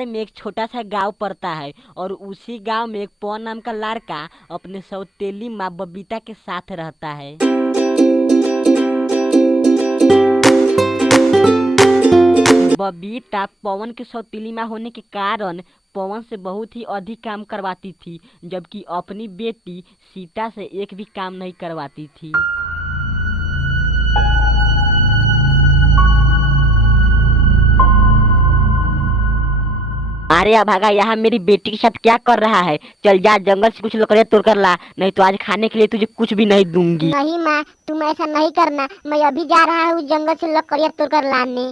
बिहार में एक छोटा सा गांव पड़ता है और उसी गांव में एक पवन नाम का लड़का अपने सौतेली माँ बबीता के साथ रहता है। बबीता पवन की सौतेली माँ होने के कारण पवन से बहुत ही अधिक काम करवाती थी, जबकि अपनी बेटी सीता से एक भी काम नहीं करवाती थी। अरे अभागा, यहाँ मेरी बेटी के साथ क्या कर रहा है? चल जा जंगल से कुछ लकड़ियाँ तोड़ कर ला, नहीं तो आज खाने के लिए तुझे कुछ भी नहीं दूंगी। नहीं माँ, तुम ऐसा नहीं करना। मैं अभी जा रहा हूँ जंगल से लकड़ियाँ तोड़कर लाने।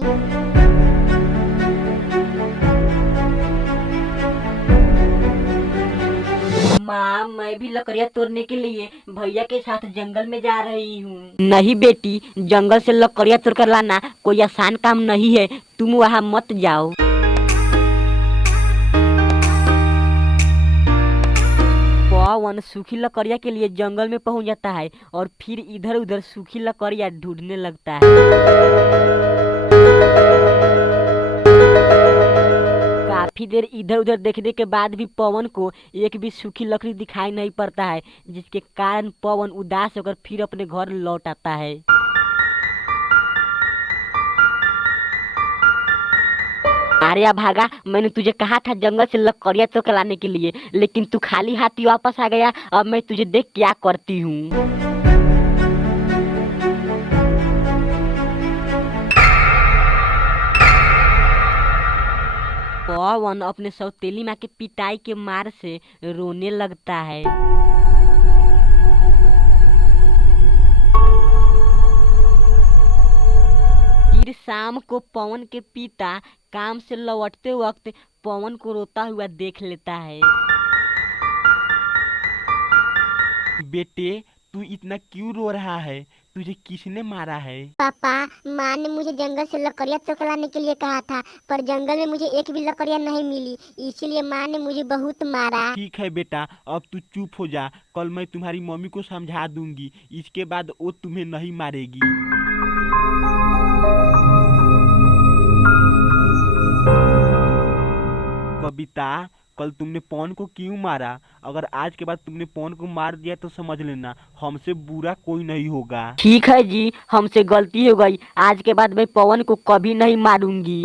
माँ, मैं भी लकड़ियाँ तोड़ने के लिए भैया के साथ जंगल में जा रही हूँ। नहीं बेटी, जंगल से लकड़ियाँ तोड़ कर लाना कोई आसान काम नहीं है, तुम वहाँ मत जाओ। पवन सूखी लकड़ियाँ के लिए जंगल में पहुंच जाता है और फिर इधर उधर सूखी लकड़ियाँ ढूंढने लगता है। काफी देर इधर उधर देखने के बाद भी पवन को एक भी सूखी लकड़ी दिखाई नहीं पड़ता है, जिसके कारण पवन उदास होकर फिर अपने घर लौट आता है। अरे भागा, मैंने तुझे कहा था जंगल से लकड़ियाँ तोड़ लाने के लिए, लेकिन तू खाली हाथ ही वापस आ गया। अब मैं तुझे देख क्या करती हूँ। पवन अपने सौतेली माँ के पिटाई के मार से रोने लगता है। फिर शाम को पवन के पिता काम से लौटते वक्त पवन को रोता हुआ देख लेता है। बेटे, तू इतना क्यों रो रहा है? तुझे किसने मारा है? पापा, माँ ने मुझे जंगल से लकड़ियाँ तोड़ लाने के लिए कहा था, पर जंगल में मुझे एक भी लकड़ियाँ नहीं मिली, इसीलिए माँ ने मुझे बहुत मारा। ठीक है बेटा, अब तू चुप हो जा। कल मैं तुम्हारी मम्मी को समझा दूंगी, इसके बाद वो तुम्हें नहीं मारेगी। बबीता, कल तुमने पवन को क्यों मारा? अगर आज के बाद तुमने पवन को मार दिया तो समझ लेना हमसे बुरा कोई नहीं होगा। ठीक है जी, हमसे गलती हो गई, आज के बाद मैं पवन को कभी नहीं मारूंगी।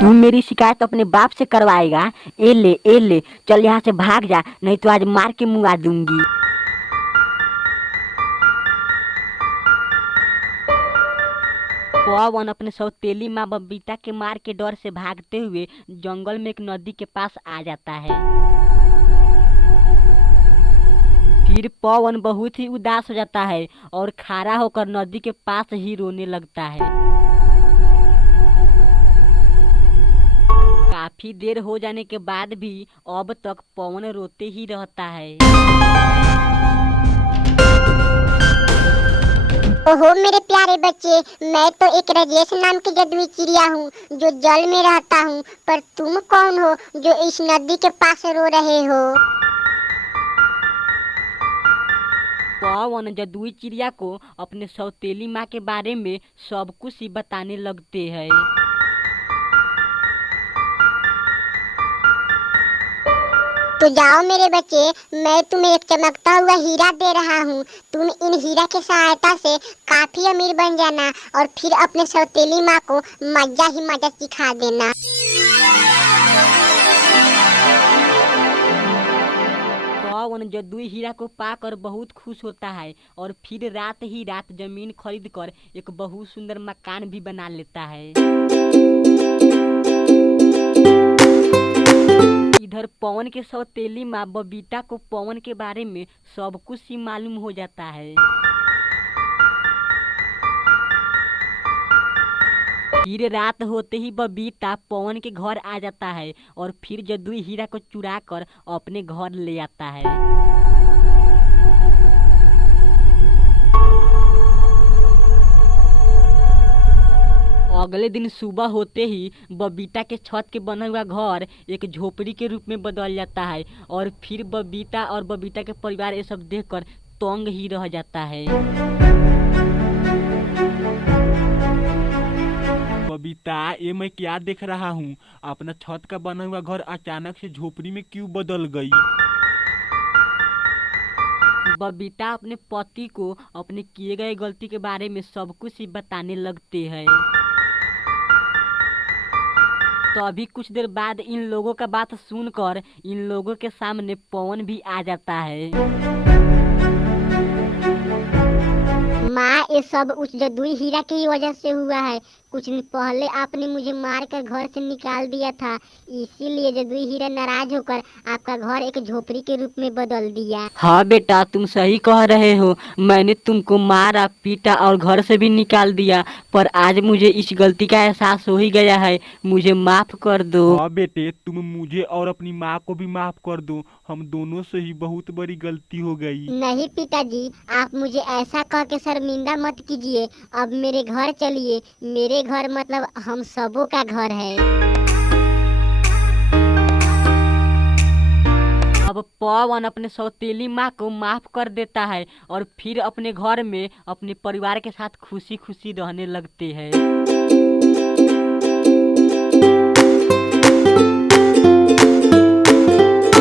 तू मेरी शिकायत अपने बाप से करवाएगा? ए ले, चल यहाँ से भाग जा, नहीं तो आज मार के मुँगा दूंगी। पवन अपने सौतेली माँ बबीता के मार के डर से भागते हुए जंगल में एक नदी के पास आ जाता है। फिर पवन बहुत ही उदास हो जाता है और खड़ा होकर नदी के पास ही रोने लगता है। काफी देर हो जाने के बाद भी अब तक पवन रोते ही रहता है। ओहो मेरे प्यारे बच्चे, मैं तो एक राजेश नाम की जदुई चिड़िया हूँ जो जल में रहता हूँ, पर तुम कौन हो जो इस नदी के पास रो रहे हो? पवन जदुई चिड़िया को अपने सौतेली माँ के बारे में सब कुछ ही बताने लगते हैं। तो जाओ मेरे बच्चे, मैं तुम्हें एक चमकता हुआ हीरा दे रहा हूँ। तुम इन हीरा की सहायता से काफी अमीर बन जाना और फिर अपने सौतेली माँ को मजा ही मजा सिखा देना। पवन जदुई हीरा को पाकर बहुत खुश होता है और फिर रात ही रात जमीन खरीद कर एक बहुत सुंदर मकान भी बना लेता है। इधर पवन के सौतेली माँ बबीता को पवन के बारे में सब कुछ ही मालूम हो जाता है। फिर रात होते ही बबीता पवन के घर आ जाता है और फिर जदुई हीरा को चुरा कर अपने घर ले आता है। अगले दिन सुबह होते ही बबीता के छत के बना हुआ घर एक झोपड़ी के रूप में बदल जाता है और फिर बबीता और बबीता के परिवार ये सब देखकर तंग ही रह जाता है। बबीता, ये मैं क्या देख रहा हूँ? अपना छत का बना हुआ घर अचानक से झोपड़ी में क्यों बदल गई? बबीता अपने पति को अपने किए गए गलती के बारे में सब कुछ ही बताने लगते हैं। तो अभी कुछ देर बाद इन लोगों का बात सुनकर इन लोगों के सामने पवन भी आ जाता है। माँ, ये सब उस जदुई हीरा की वजह से हुआ है। कुछ दिन पहले आपने मुझे मार कर घर से निकाल दिया था, इसीलिए जदुई हीरा नाराज होकर आपका घर एक झोपड़ी के रूप में बदल दिया। हाँ बेटा, तुम सही कह रहे हो। मैंने तुमको मारा, पीटा और घर से भी निकाल दिया, पर आज मुझे इस गलती का एहसास हो ही गया है। मुझे माफ कर दो। हाँ बेटे, तुम मुझे और अपनी माँ को भी माफ कर दो। हम दोनों से ही बहुत बड़ी गलती हो गई। नहीं पिताजी, आप मुझे ऐसा कह के शर्मिंदा मत कीजिए। अब मेरे घर चलिए। मेरे घर मतलब हम सबों का घर है। अब पवन अपने सौतेली माँ को माफ कर देता है और फिर अपने घर में अपने परिवार के साथ खुशी खुशी रहने लगते हैं।